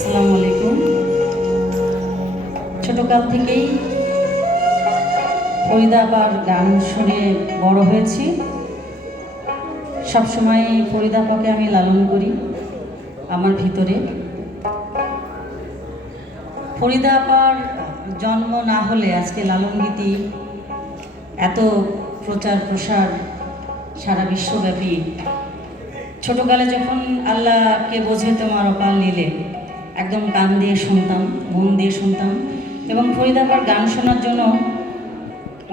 আসসালামু আলাইকুম। ছোটকাল থেকেই ফরিদা আপার গান শুনে বড় হয়েছি। সবসময় ফরিদা আপাকে আমি লালন করি আমার ভিতরে। ফরিদা আপার জন্ম না হলে আজকে লালন গীতি এত প্রচার প্রসার সারা বিশ্বব্যাপী। ছোটকালে যখন আল্লাহকে বোঝে তোমার অপার লীলে একদম কান দিয়ে শুনতাম, মন দিয়ে শুনতাম, এবং ফরিদা আপার গান শোনার জন্য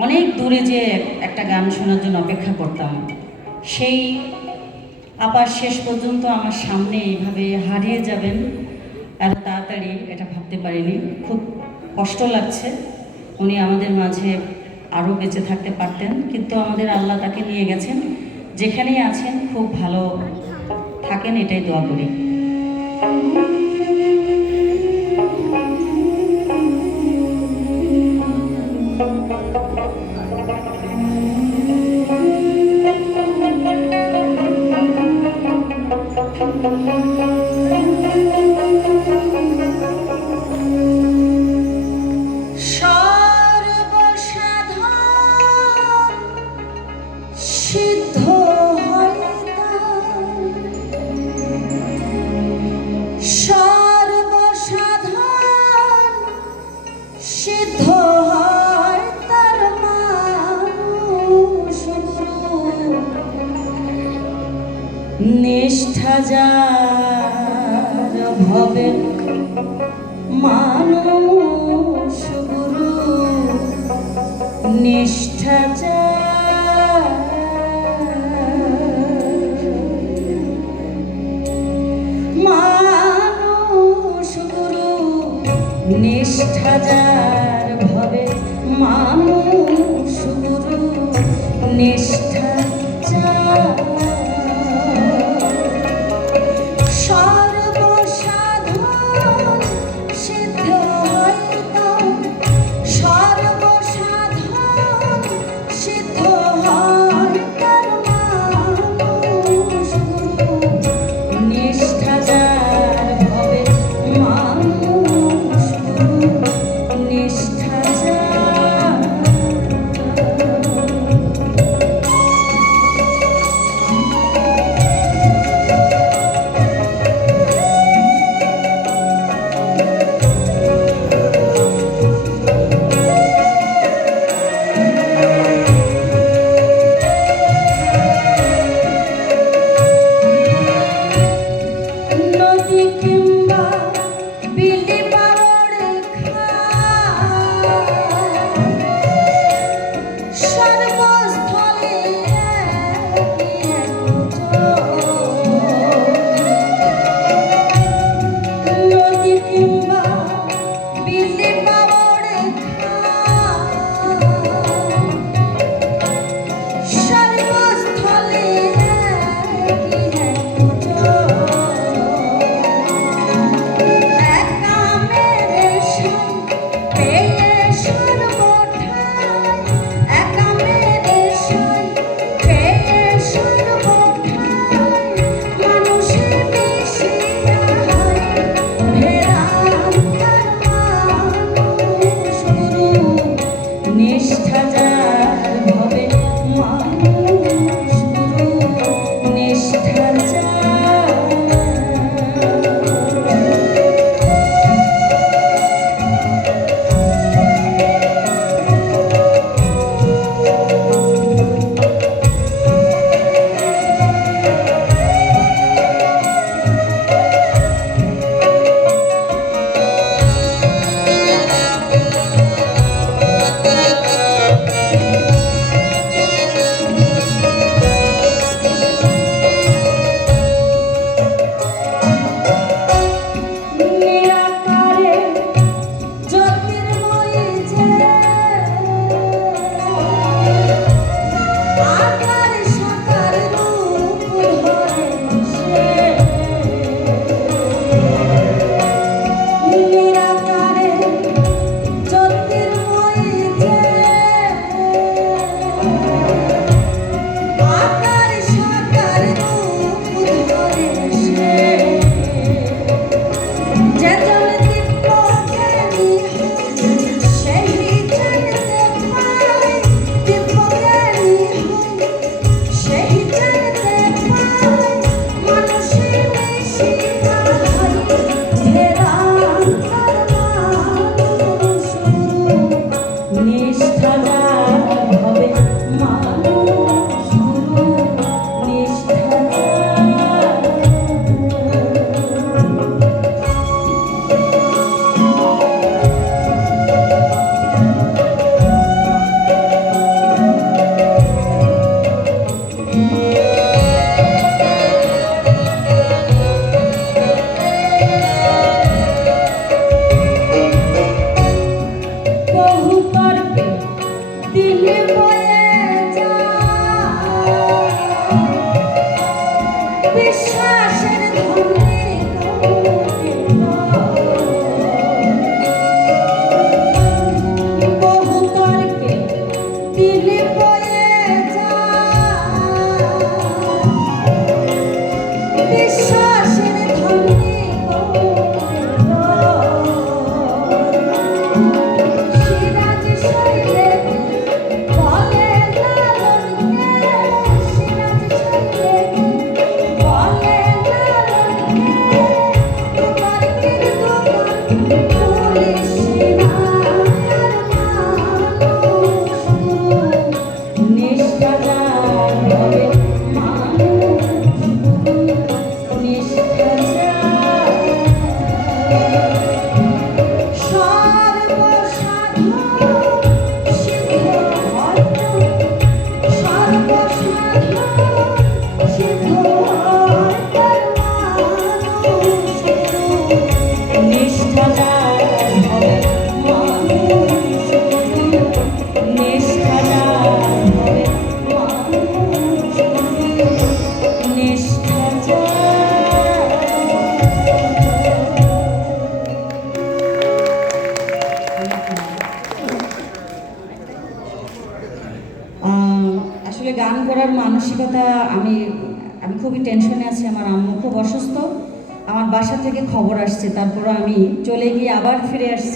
অনেক দূরে যে একটা গান শোনার জন্য অপেক্ষা করতাম। সেই আপার শেষ পর্যন্ত আমার সামনে এইভাবে হারিয়ে যাবেন এত তাড়াতাড়ি, এটা ভাবতে পারিনি। খুব কষ্ট লাগছে। উনি আমাদের মাঝে আরও বেঁচে থাকতে পারতেন, কিন্তু আমাদের আল্লাহ তাকে নিয়ে গেছেন। যেখানেই আছেন খুব ভালো থাকেন, এটাই দোয়া করি। সিদ্ধ সর্বসাধারণ সিদ্ধ হয় তার মানুষ গুরু, নিষ্ঠা যার ভবে মানুষ গুরু, নিষ্ঠা নিষ্ঠা যার ভবে মানুষ গুরু, নিষ্ঠা সর্বসাধারণ সিদ্ধ হয় সর্বসাধারণ সিদ্ধ হয় তার মানুষ গুরু, নিষ্ঠা যার ভবে মানুষ বিশ্বাসের ধনে বহু তর্কে দিলে বয়ে যায় বিশ্বাসের ধনে সিরাজ শৈলে বলে লালনকে সিরাজ শৈলে বলে লালনকে তোমার পীর দোকান পুলিশ না নিষ্ঠা যার হবে মানুষ নিষ্ঠা যার সর্বসাধু সিদ্ধ হয় সর্বসাধু সিদ্ধ হয় মানুষের নিষ্ঠা যার হবে মানুষ নিষ্ঠা যার হবে মানুষ নিষ্ঠা যার আসলে গান করার মানসিকতা আমি আমি খুবই টেনশনে আছি। আমার আম্মু খুব অসুস্থ, আমার বাসা থেকে খবর আসছে, তারপরে আমি চলে গিয়ে আবার ফিরে আসছি।